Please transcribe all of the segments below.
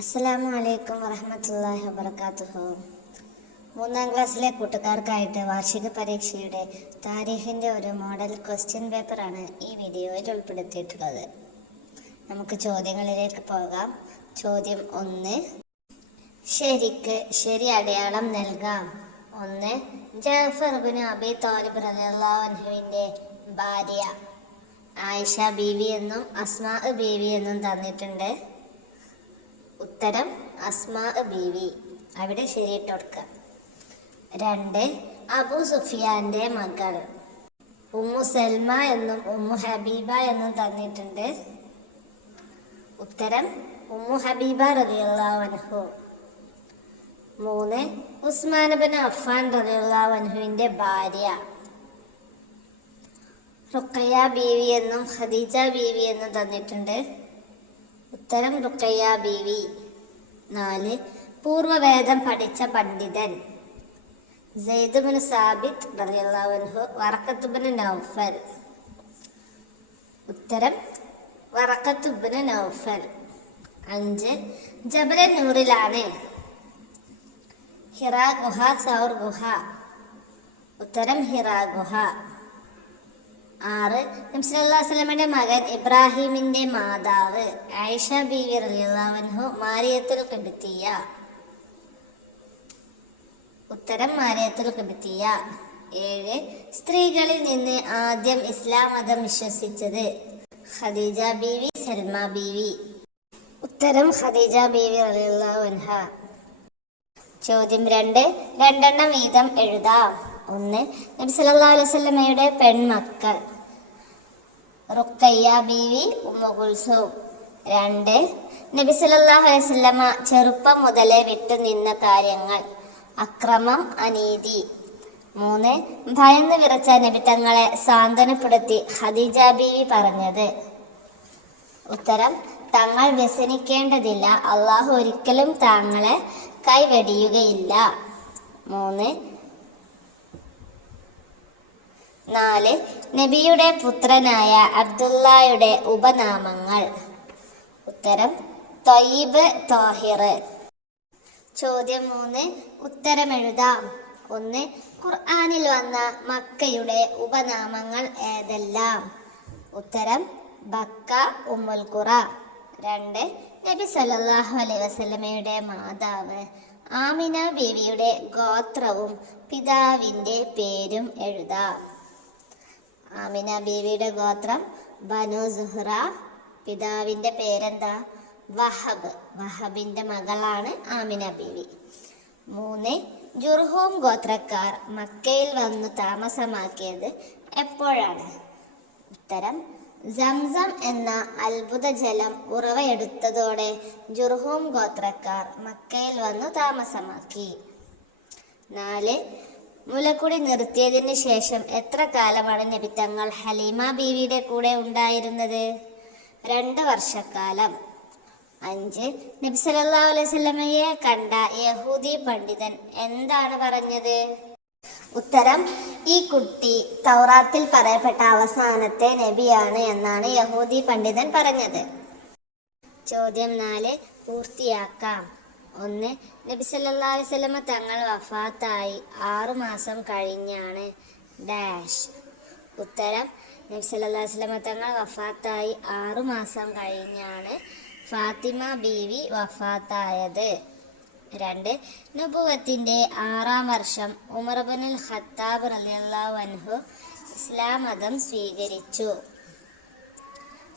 അസ്സലാമു അലൈക്കും വറഹ്മത്തുള്ളാഹി വബറകാതുഹു. 3ാം ക്ലാസ്സിലെ കൂട്ടുകാർക്കായിട്ട് വാർഷിക പരീക്ഷയുടെ താരീഖിൻ്റെ ഒരു മോഡൽ ക്വസ്റ്റ്യൻ പേപ്പറാണ് ഈ വീഡിയോയിൽ ഉൾപ്പെടുത്തിയിട്ടുള്ളത്. നമുക്ക് ചോദ്യങ്ങളിലേക്ക് പോകാം. ചോദ്യം 1. ശരിക്ക് ശരി അടയാളം നൽകാം. 1. ജഅഫർ ഇബ്നു അബീ ത്വാലിബ് റളിയല്ലാഹു അൻഹുവിൻ്റെ ഭാര്യ ആയിഷ ബീവി എന്നും അസ്മാ ബീവി എന്നും തന്നിട്ടുണ്ട്. ഉത്തരം അസ്മാ ബീവി. അവിടെ ശരിയിട്ട് കൊടുക്കുക. 2. അബൂ സുഫിയാന്റെ മകൾ ഉമ്മു സൽമ എന്നും ഉമ്മു ഹബീബ എന്നും തന്നിട്ടുണ്ട്. ഉത്തരം ഉമ്മു ഹബീബ റളിയല്ലാഹു അൻഹു. 3. ഉസ്മാൻ ഇബ്നു അഫ്ഫാൻ റളിയല്ലാഹു അൻഹുവിന്റെ ഭാര്യ റുഖയ്യ ബീവി എന്നും ഖദീജ ബീവി എന്നും തന്നിട്ടുണ്ട്. ഉത്തരം റുഖയ്യ ബീവി. 4. പൂർവവേദം പഠിച്ച പണ്ഡിതൻ സെയ്ദ് ഇബ്നു സാബിത്ത് റളിയല്ലാഹു അൻഹു വറഖത്ത് ഇബ്നു നൗഫൽ. ഉത്തരം വറഖത്ത് ഇബ്നു നൗഫൽ. 5. ജബൽ നൂറിലാണ് ഹിറാ ഗുഹ സൗർ ഗുഹ. ഉത്തരം ഹിറാ ഗുഹ. 6. നബി സല്ലല്ലാഹു അലൈഹി വസല്ലമയുടെ മകൻ ഇബ്രാഹിമിന്റെ മാതാവ് ആയിഷ ബീവി റളിയല്ലാഹു അൻഹു മാരിയത്തുൽ ഖിബ്തിയ. ഉത്തരം മാരിയത്തുൽ ഖിബ്തിയ. 7. സ്ത്രീകളിൽ നിന്ന് ആദ്യം ഇസ്ലാം മതം വിശ്വസിച്ചത് ഖദീജ ബീവി സൽമ ബീവി. ഉത്തരം ഖദീജ ബീവി റളിയല്ലാഹു അൻഹ. ചോദ്യം 2. രണ്ടെണ്ണം വീതം എഴുതാം. 1. നബി സല്ലല്ലാഹു അലൈഹി വസല്ലമയുടെ പെൺമക്കൾ റുഖയ്യ ബീവി ഉമ്മു കുൽസൂം. 2. നബി സല്ലല്ലാഹു അലൈഹി വസല്ലമ ചെറുപ്പം മുതലേ വിട്ടുനിന്ന കാര്യങ്ങൾ അക്രമം അനീതി. 3. ഭയന്ന് വിറച്ച നബി തങ്ങളെ സാന്ത്വനപ്പെടുത്തി ഖദീജ ബീവി പറഞ്ഞത്. ഉത്തരം തങ്ങൾ വ്യസനിക്കേണ്ടതില്ല, അള്ളാഹു ഒരിക്കലും താങ്കളെ കൈവെടിയുകയില്ല. 4. നബിയുടെ പുത്രനായ അബ്ദുള്ളയുടെ ഉപനാമങ്ങൾ. ഉത്തരം ത്വയ്യിബ്, ത്വാഹിർ. ചോദ്യം 3. ഉത്തരം എഴുതാം. 1. ഖുർആനിൽ വന്ന മക്കയുടെ ഉപനാമങ്ങൾ ഏതെല്ലാം? ഉത്തരം ബക്ക, ഉമ്മുൽ ഖുറ. 2. നബി സല്ലല്ലാഹു അലൈഹി വസല്ലമയുടെ മാതാവ് ആമിന ബീവിയുടെ ഗോത്രവും പിതാവിൻ്റെ പേരും എഴുതാം. ആമിന ബീവിയുടെ ഗോത്രം ബനു സുഹ്റ. പിതാവിൻ്റെ പേരെന്താ? വഹബ്. വഹബിൻ്റെ മകളാണ് ആമിന ബീവി. 3. ജുർഹൂം ഗോത്രക്കാർ മക്കയിൽ വന്നു താമസമാക്കിയത് എപ്പോഴാണ്? ഉത്തരം സംസം എന്ന അത്ഭുത ജലം ഉറവയെടുത്തതോടെ ജുർഹൂം ഗോത്രക്കാർ മക്കയിൽ വന്നു താമസമാക്കി. 4. മുലക്കുടി നിർത്തിയതിന് ശേഷം എത്ര കാലമാണ് നബി തങ്ങൾ ഹലീമ ബീവിയുടെ കൂടെ ഉണ്ടായിരുന്നത്? 2 വർഷക്കാലം. 5. നബി സല്ലല്ലാഹു അലൈഹി വസല്ലമയെ കണ്ട യഹൂദി പണ്ഡിതൻ എന്താണ് പറഞ്ഞത്? ഉത്തരം ഈ കുട്ടി തൗറാത്തിൽ പറയപ്പെട്ട അവസാനത്തെ നബിയാണ് എന്നാണ് യഹൂദി പണ്ഡിതൻ പറഞ്ഞത്. ചോദ്യം 4 പൂർത്തിയാക്കാം. 1. നബി സല്ലല്ലാഹു അലൈഹി വസല്ലമ തങ്ങൾ വഫാത്തായി 6 മാസം കഴിഞ്ഞാണ് ഡാഷ്. ഉത്തരം നബി സല്ലല്ലാഹു അലൈഹി വസല്ലമ തങ്ങൾ വഫാത്തായി 6 മാസം കഴിഞ്ഞാണ് ഫാത്തിമ ബീവി വഫാത്തായത്. 2. നബുവത്തിന്റെ 6ാം വർഷം ഉമർ ഇബ്നുൽ ഖത്താബ് റളിയല്ലാഹു അൻഹു ഇസ്ലാം മതം സ്വീകരിച്ചു.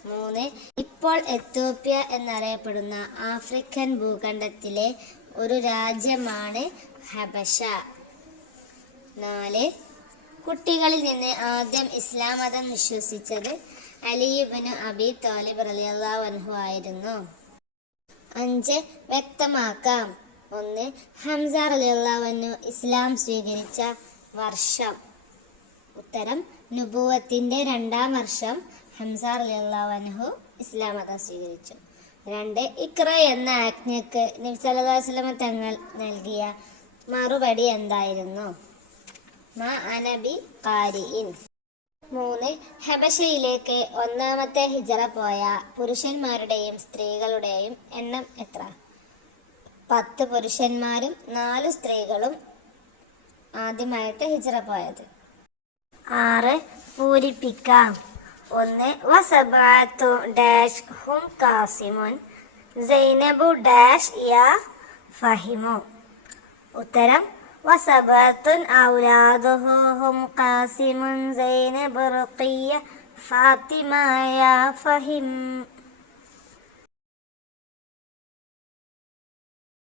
3. ഇപ്പോൾ എത്യോപ്യ എന്നറിയപ്പെടുന്ന ആഫ്രിക്കൻ ഭൂഖണ്ഡത്തിലെ ഒരു രാജ്യമാണ് ഹബശ. 4. കുട്ടികളിൽ നിന്ന് ആദ്യം ഇസ്ലാം മതം വിശ്വസിച്ചത് അലി ഇബ്നു അബീ ത്വാലിബ് റളിയല്ലാഹു അൻഹു ആയിരുന്നു. 5. വ്യക്തമാക്കാം. 1. ഹംസ റളിയല്ലാഹു അൻഹു ഇസ്ലാം സ്വീകരിച്ച വർഷം. ഉത്തരം നുബുവത്തിന്റെ 2ാം വർഷം ഹംസ റളിയല്ലാഹു അൻഹു ഇസ്ലാം മതം സ്വീകരിച്ചു. 2. ഇഖ്റ എന്ന ആജ്ഞയ്ക്ക് നബി സല്ലല്ലാഹു അലൈഹി വസല്ലമ തങ്ങൾ നൽകിയ മറുപടി എന്തായിരുന്നു? മാ അന ബി ഖാരിഇൻ. 3. ഹബശയിലേക്ക് 1ാമത്തെ ഹിജറ പോയ പുരുഷന്മാരുടെയും സ്ത്രീകളുടെയും എണ്ണം എത്ര? 10 പുരുഷന്മാരും 4 സ്ത്രീകളും ആദ്യമായിട്ട് ഹിജ്റ പോയത്. 6 പൂരിപ്പിക്കാം. 1 വസബഅതു ഡാഷ് ഹും ഖാസിമുൻ സൈനബു ഡാഷ് യാ ഫഹിമു. ഉത്തരം വസബഅത്തുൻ ഔലാദുഹു ഹും ഖാസിമുൻ സൈനബു റുഖിയ്യ ഫാത്തിമ യാ ഫഹിം.